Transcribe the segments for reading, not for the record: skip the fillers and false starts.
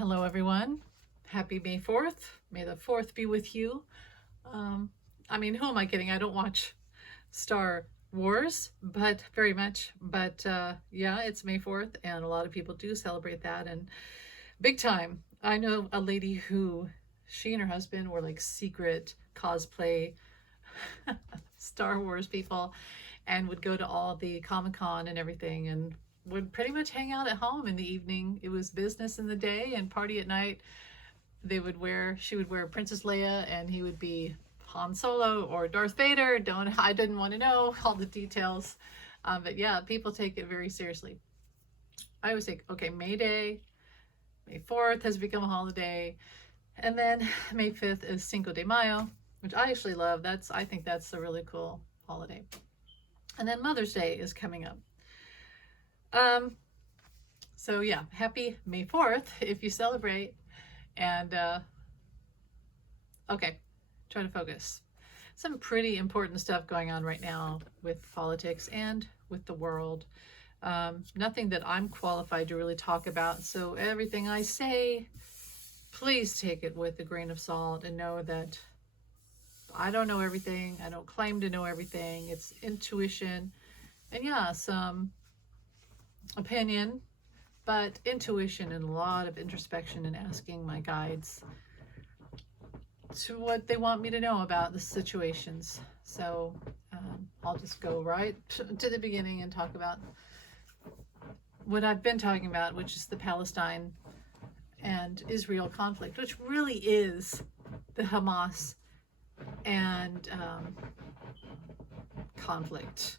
Hello, everyone. Happy May 4th. May the 4th be with you. Who am I kidding? I don't watch Star Wars, but very much. But yeah, it's May 4th, and a lot of people do celebrate that. And big time. I know a lady who, she and her husband were like secret cosplay Star Wars people and would go to all the Comic-Con and everything and would pretty much hang out at home in the evening. It was business in the day and party at night. She would wear Princess Leia and he would be Han Solo or Darth Vader. I didn't want to know all the details. But yeah, people take it very seriously. I always think, okay, May Day, May 4th has become a holiday. And then May 5th is Cinco de Mayo, which I actually love. I think that's a really cool holiday. And then Mother's Day is coming up. So yeah, happy May 4th if you celebrate. And okay, try to focus. Some pretty important stuff going on right now with politics and with the world. Nothing that I'm qualified to really talk about. So everything I say, please take it with a grain of salt and know that I don't know everything. I don't claim to know everything. It's intuition and yeah, some opinion, but intuition and a lot of introspection and asking my guides to what they want me to know about the situations. So I'll just go right to the beginning and talk about what I've been talking about, which is the Palestine and Israel conflict, which really is the Hamas and conflict.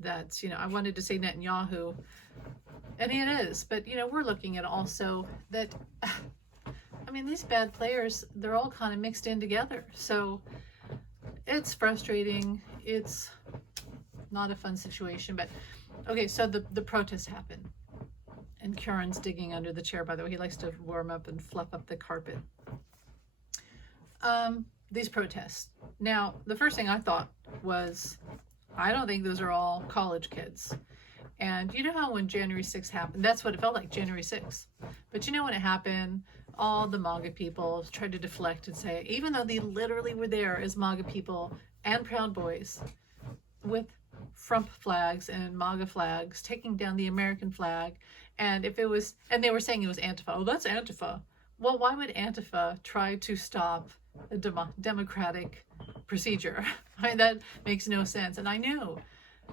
That's, I wanted to say Netanyahu, and it is, but we're looking at also that, these bad players, they're all kind of mixed in together. So it's frustrating. It's not a fun situation, but okay, so the protests happen. And Kieran's digging under the chair, by the way. He likes to warm up and fluff up the carpet. These protests. Now, the first thing I thought was, I don't think those are all college kids. And you know how when January 6th happened, that's what it felt like, January 6th. But when it happened, all the MAGA people tried to deflect and say, even though they literally were there as MAGA people and Proud Boys with Trump flags and MAGA flags, taking down the American flag. And and they were saying it was Antifa. Oh, that's Antifa. Well, why would Antifa try to stop a democratic procedure? That makes no sense. And I knew.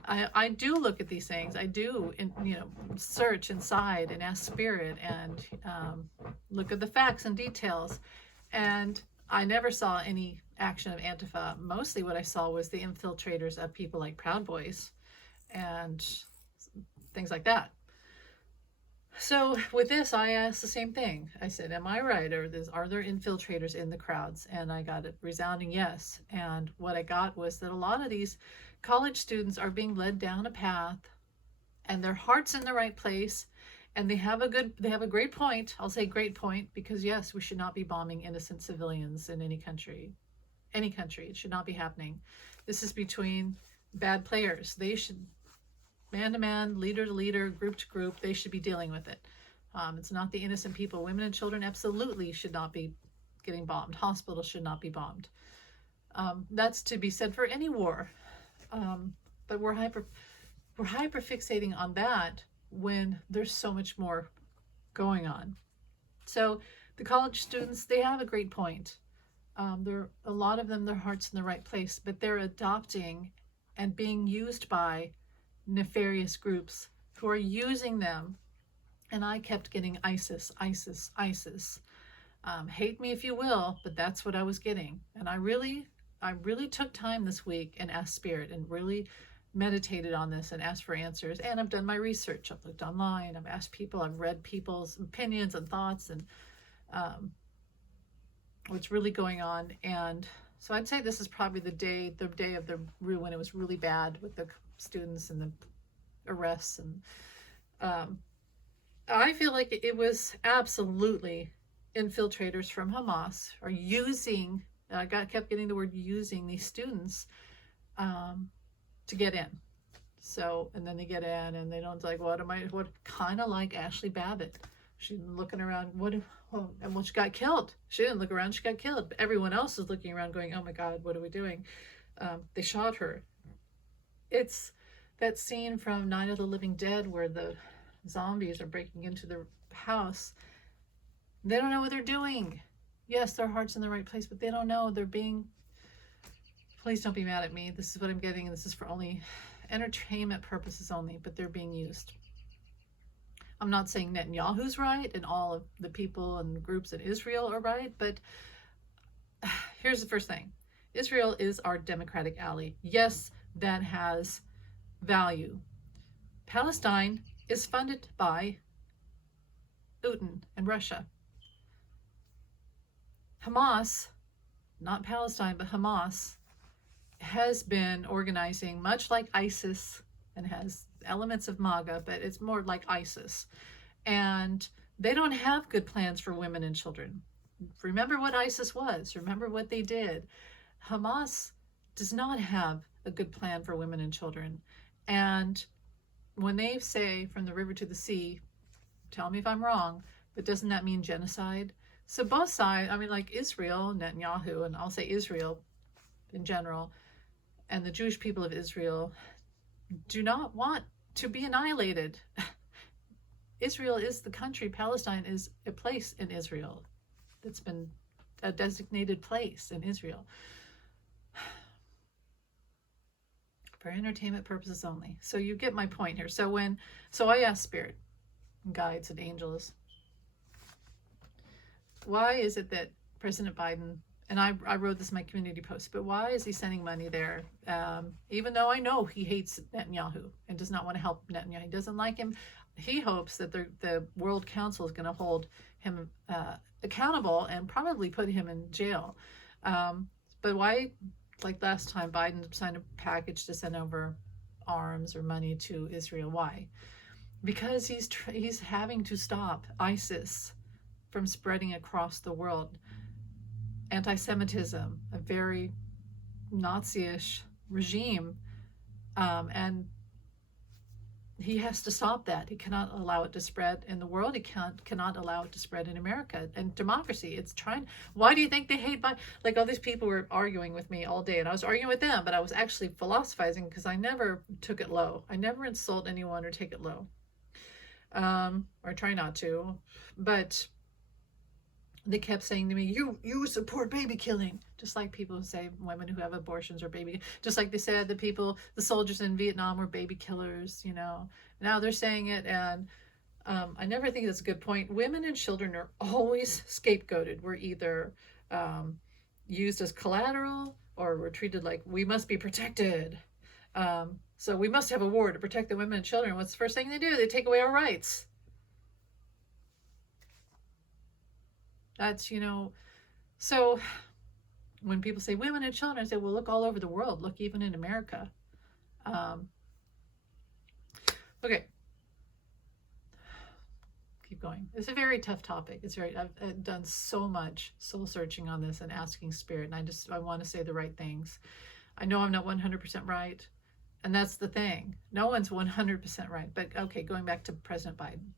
I do look at these things. I do, search inside and ask spirit and look at the facts and details. And I never saw any action of Antifa. Mostly what I saw was the infiltrators of people like Proud Boys and things like that. So with this, I asked the same thing. I said, am I right? Are there infiltrators in the crowds? And I got a resounding yes. And what I got was that a lot of these college students are being led down a path and their heart's in the right place. And they have a great point. I'll say great point, because yes, we should not be bombing innocent civilians in any country. Any country. It should not be happening. This is between bad players. They should, man to man, leader to leader, group to group, they should be dealing with it. It's not the innocent people. Women and children absolutely should not be getting bombed. Hospitals should not be bombed. That's to be said for any war. But we're hyper fixating on that when there's so much more going on. So the college students, they have a great point. A lot of them, their heart's in the right place, but they're adopting and being used by nefarious groups who are using them. And I kept getting ISIS, ISIS, ISIS. Hate me if you will, but that's what I was getting. And I really took time this week and asked spirit and really meditated on this and asked for answers. And I've done my research. I've looked online. I've asked people. I've read people's opinions and thoughts and what's really going on. And so I'd say this is probably the day of when it was really bad with the students and the arrests. And I feel like it was absolutely infiltrators from Hamas are using, kept getting the word using, these students to get in. So, and then they get in and they don't, like, what kind of like Ashley Babbitt. She's looking around, and she got killed. She didn't look around, she got killed. But everyone else is looking around going, oh my God, what are we doing? They shot her. It's that scene from Night of the Living Dead where the zombies are breaking into the house. They don't know what they're doing. Yes, their heart's in the right place, but they don't know. They're being, please don't be mad at me. This is what I'm getting. This is for only entertainment purposes only, but they're being used. I'm not saying Netanyahu's right and all of the people and groups in Israel are right, but here's the first thing. Israel is our democratic ally. Yes, that has value. Palestine is funded by Putin and Russia. Hamas, not Palestine, but Hamas, has been organizing much like ISIS and has elements of MAGA, but it's more like ISIS. And they don't have good plans for women and children. Remember what ISIS was. Remember what they did. Hamas does not have a good plan for women and children. And when they say from the river to the sea, tell me if I'm wrong, but doesn't that mean genocide? So both sides, I mean, like Israel, Netanyahu, and I'll say Israel in general, and the Jewish people of Israel do not want to be annihilated. Israel is the country. Palestine is a place in Israel. It's been a designated place in Israel. For entertainment purposes only. So you get my point here. So I asked Spirit, guides, and angels, why is it that President Biden, and I wrote this in my community post, but why is he sending money there? Even though I know he hates Netanyahu and does not want to help Netanyahu. He doesn't like him. He hopes that the World Council is going to hold him accountable and probably put him in jail. But why, like last time, Biden signed a package to send over arms or money to Israel? Why? Because he's having to stop ISIS from spreading across the world. Anti-Semitism, a very Nazi-ish regime, and he has to stop that. He cannot allow it to spread in the world. He cannot allow it to spread in America. And democracy, it's trying. Why do you think they hate Biden? Like all these people were arguing with me all day, and I was arguing with them, but I was actually philosophizing because I never took it low. I never insult anyone or take it low, or try not to, but they kept saying to me, you support baby killing, just like people who say women who have abortions are baby, just like they said the soldiers in Vietnam were baby killers, you know. Now they're saying it, and I never think that's a good point. Women and children are always scapegoated. We're either used as collateral, or we're treated like we must be protected. So we must have a war to protect the women and children. What's the first thing they do? They take away our rights. That's, you know, so when people say women and children, I say, well, look all over the world. Look, even in America. Okay. Keep going. It's a very tough topic. I've done so much soul searching on this and asking Spirit, and I want to say the right things. I know I'm not 100% right, and that's the thing. No one's 100% right. But okay, going back to President Biden.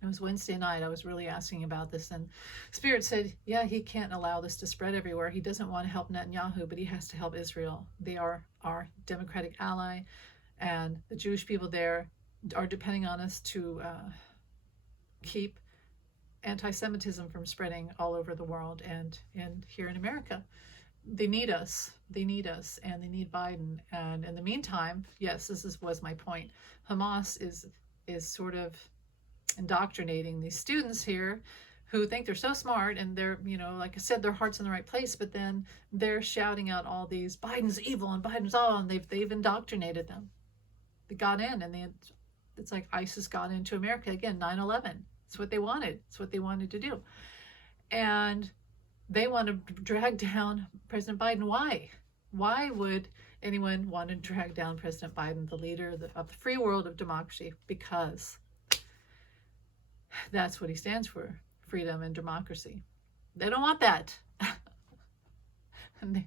It was Wednesday night. I was really asking about this, and Spirit said, yeah, he can't allow this to spread everywhere. He doesn't want to help Netanyahu, but he has to help Israel. They are our democratic ally, and the Jewish people there are depending on us to keep anti-Semitism from spreading all over the world and here in America. They need us. They need us, and they need Biden. And in the meantime, yes, was my point. Hamas is sort of indoctrinating these students here who think they're so smart, and they're, you know, like I said, their heart's in the right place, but then they're shouting out all these Biden's evil and Biden's all, and they've indoctrinated them. They got in, and it's like ISIS got into America again. 9/11. It's what they wanted. It's what they wanted to do, and they want to drag down President Biden. Why would anyone want to drag down President Biden, the leader of the free world of democracy? Because that's what he stands for, freedom and democracy. They don't want that. And